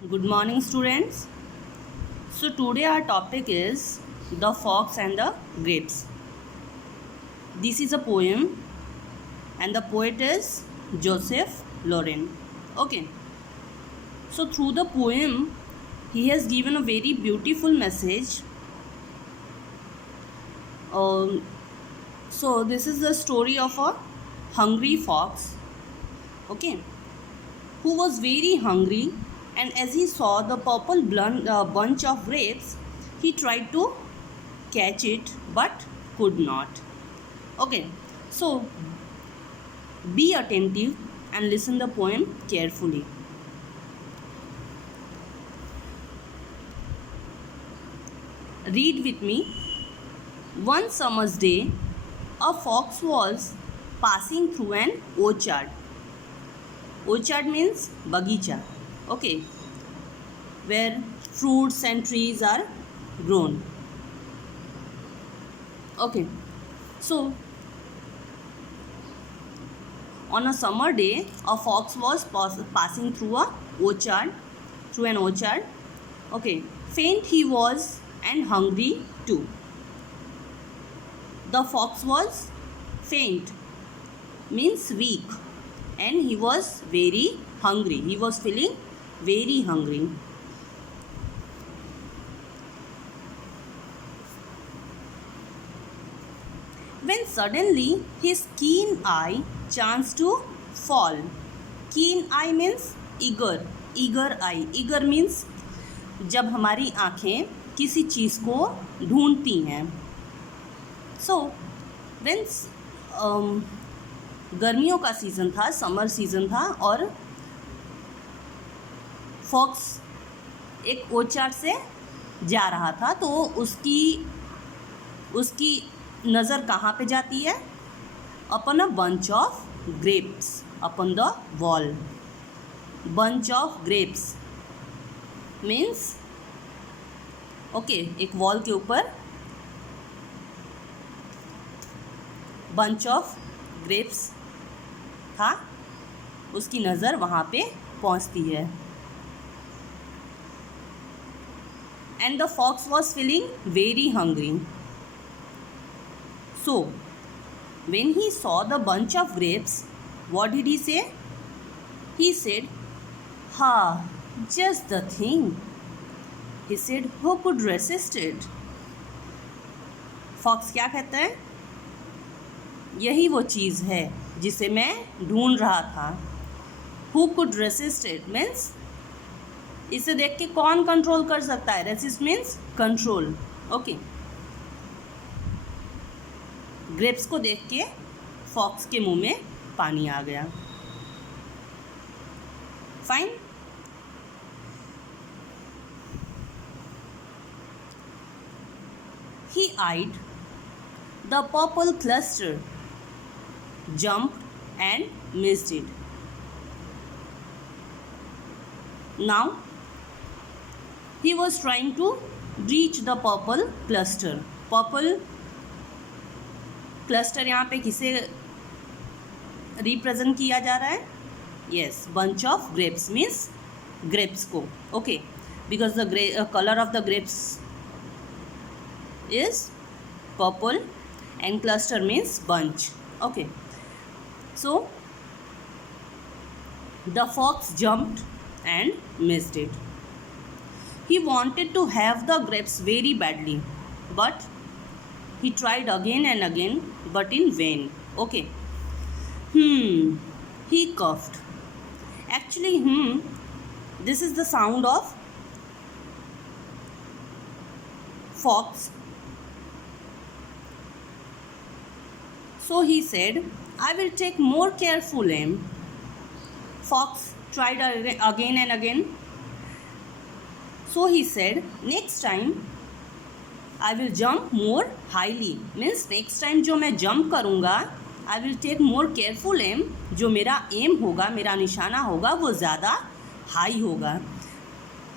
Good morning, students. So, today our topic is The Fox and the Grapes. This is a poem, and the poet is Joseph Loren. Okay, so through the poem, he has given a very beautiful message. Um, so, this is the story of a hungry fox, okay, who was very hungry, and as he saw the purple bunch of grapes, he tried to catch it but could not. Okay, so be attentive and listen the poem carefully. Read with me. One summer's day, a fox was passing through an orchard. Orchard means bagicha, okay, where fruits and trees are grown. Okay, so on a summer day, a fox was passing through an orchard. Okay, faint he was and hungry too. The fox was faint, means weak, and he was very hungry. He was feeling very hungry. When suddenly his keen eye chanced to fall. Keen eye means eager, eager eye. Eager means जब हमारी आँखें किसी चीज़ को ढूंढती हैं. So when गर्मियों का season था, समर सीज़न था, और फॉक्स एक ओरचार्ड से जा रहा था, तो उसकी नज़र कहाँ पे जाती है? Upon a bunch of grapes upon the wall. Bunch of grapes means okay, एक वॉल के ऊपर बंच ऑफ ग्रेप्स था, उसकी नज़र वहाँ पे पहुँचती है. And the fox was feeling very hungry. So, when he saw the bunch of grapes, what did he say? He said, "Ha, just the thing." He said, "Who could resist it?" Fox क्या कहता है? यही वो चीज़ है जिसे मैं ढूंढ रहा था. Who could resist it means इसे देख के कौन कंट्रोल कर सकता है? Resist means control. Okay, grapes को देख के फॉक्स के मुंह में पानी आ गया. Fine. He eyed the purple cluster, jumped and missed it. Now he was trying to reach the purple cluster. Purple cluster यहाँ पे किसे रिप्रेजेंट किया जा रहा है? Yes, bunch of grapes means grapes को. Okay, because the colour of the grapes is purple and cluster means bunch. Okay, so the fox jumped and missed it. He wanted to have the grapes very badly, but he tried again and again, but in vain. Okay. He coughed. Actually, this is the sound of fox. So he said, "I will take more careful aim." Fox tried again and again. So he said, "Next time I will jump more highly." Means next time जो मैं jump करूँगा, I will take more careful aim. जो मेरा aim होगा, मेरा निशाना होगा, वो ज़्यादा high होगा.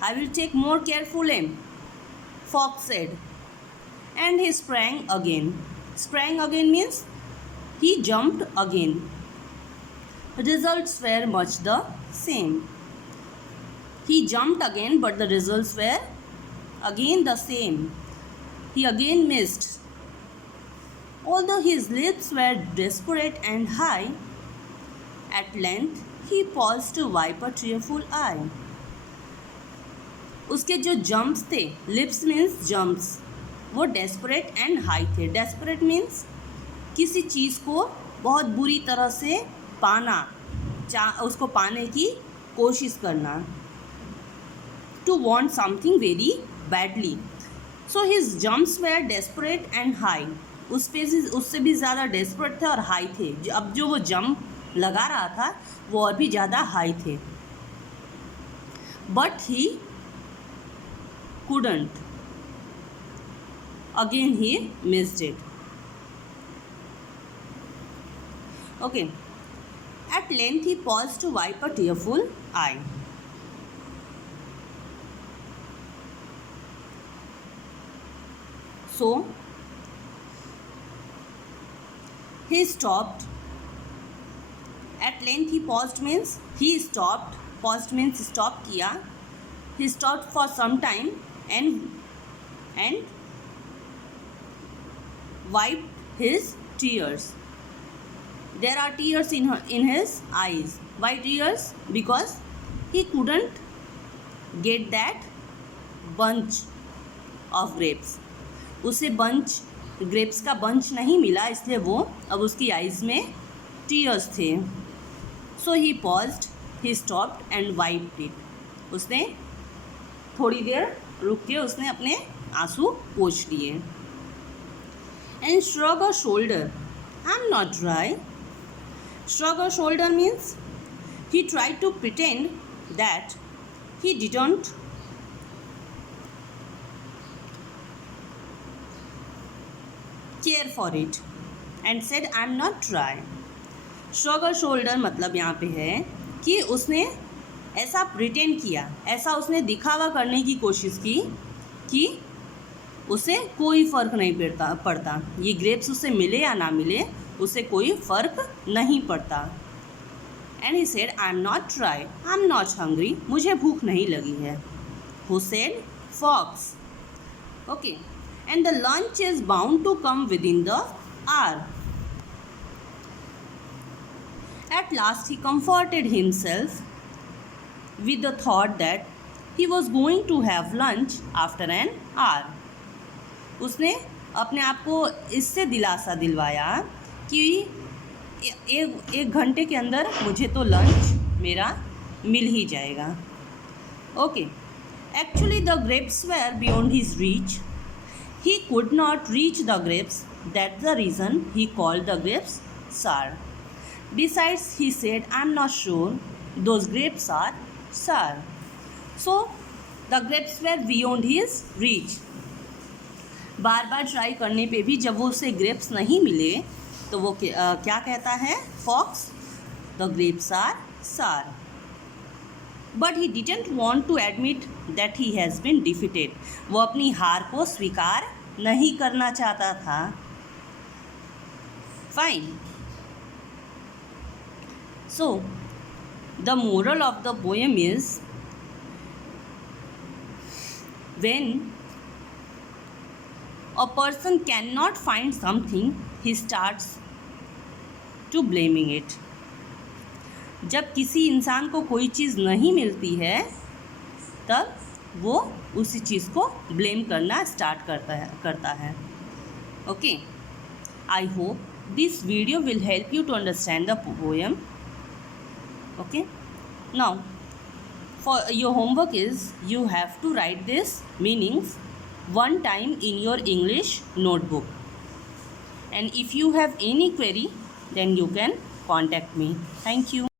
I will take more careful aim, Fox said. And he sprang again. Sprang again means he jumped again. Results were much the same. He jumped again, but the results were again the same. He again missed. Although his lips were desperate and high, at length he paused to wipe a tearful eye. उसके जो jumps थे, lips means jumps, वो desperate and high थे. Desperate means किसी चीज़ को बहुत बुरी तरह से पाना, उसको पाने की कोशिश करना. To want something very badly. So his jumps were desperate and high. उससे भी ज़्यादा डेस्परेट थे और हाई थे. अब जो वो जंप लगा रहा था वो और भी ज़्यादा हाई थे. But he couldn't. Again he missed it. Okay. At length he paused to wipe a tearful eye. So he stopped. At length he paused means he stopped. Paused means stop किया. He stopped for some time and wiped his tears. There are tears in his eyes. Why tears? Because he couldn't get that bunch of grapes. उसे grapes का bunch नहीं मिला, इसलिए वो अब उसकी eyes में टीयर्स थे. So he paused, he stopped and wiped it. उसने थोड़ी देर रुक के उसने अपने आंसू पोंछ लिए. And shrug a shoulder. I am not dry. Shrug a shoulder means he tried to pretend that he didn't care for it and said I am not dry. Shrug a shoulder मतलब यहाँ पे है कि उसने ऐसा pretend किया, ऐसा उसने दिखावा करने की कोशिश की कि उसे कोई फ़र्क नहीं पड़ता. ये ग्रेप्स उसे मिले या ना मिले, उसे कोई फ़र्क नहीं पड़ता. And he said I am not dry, I am not hungry. मुझे भूख नहीं लगी है. Who said? Fox. Okay. And the lunch is bound to come within the hour. At last he comforted himself with the thought that he was going to have lunch after an hour. उसने अपने आप को इससे दिलासा दिलवाया कि एक घंटे के अंदर मुझे तो लंच मेरा मिल ही जाएगा. Okay. Actually the grapes were beyond his reach. He could not reach the grapes. That's the reason he called the grapes sour. Besides, he said, I am not sure those grapes are sour. So the grapes were beyond his reach. Bar bar try करने पे भी जब वो उसे grapes नहीं मिले तो वो क्या कहता है? Fox, the grapes are sour. But he didn't want to admit that he has been defeated. वो अपनी हार को स्वीकार नहीं करना चाहता था. Fine. So the moral of the poem is, when a person cannot find something, he starts to blaming it. जब किसी इंसान को कोई चीज़ नहीं मिलती है तब वो उसी चीज़ को ब्लेम करना स्टार्ट करता है. Okay. I hope this video will help you to understand the poem. Okay. Now for your homework is, you have to write this meanings one time in your English notebook, and if you have any query then you can contact me. Thank you.